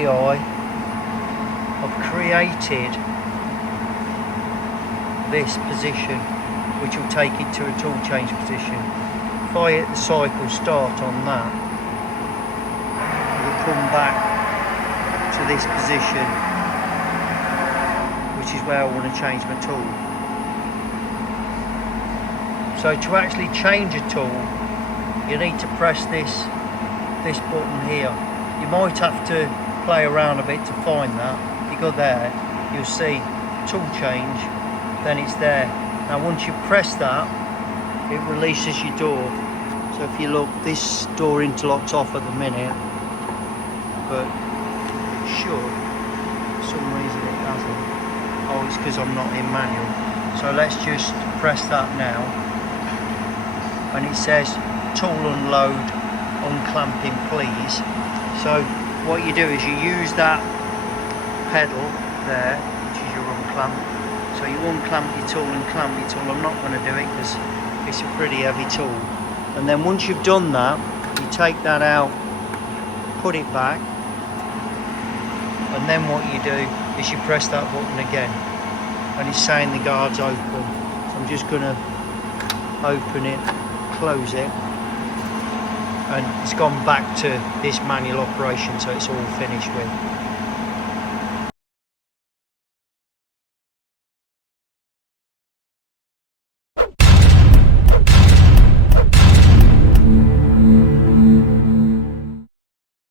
MDI, I've created this position which will take it to a tool change position. If I hit the cycle start on that, it will come back to this position, which is where I want to change my tool. So to actually change a tool, you need to press this button here. You might have to play around a bit to find that. If you go there, you'll see tool change, then it's there. Now once you press that, it releases your door. So if you look, this door interlocks off at the minute, but it should. For some reason it doesn't. Oh, it's because I'm not in manual. So let's just press that now. And it says tool unload, unclamping please. So what you do is you use that pedal there, which is your unclamp. So you unclamp your tool and clamp your tool. I'm not going to do it because it's a pretty heavy tool. And then once you've done that, you take that out, put it back, and then what you do is you press that button again, and it's saying the guard's open. So I'm just going to open it, close it, and it's gone back to this manual operation, so it's all finished with.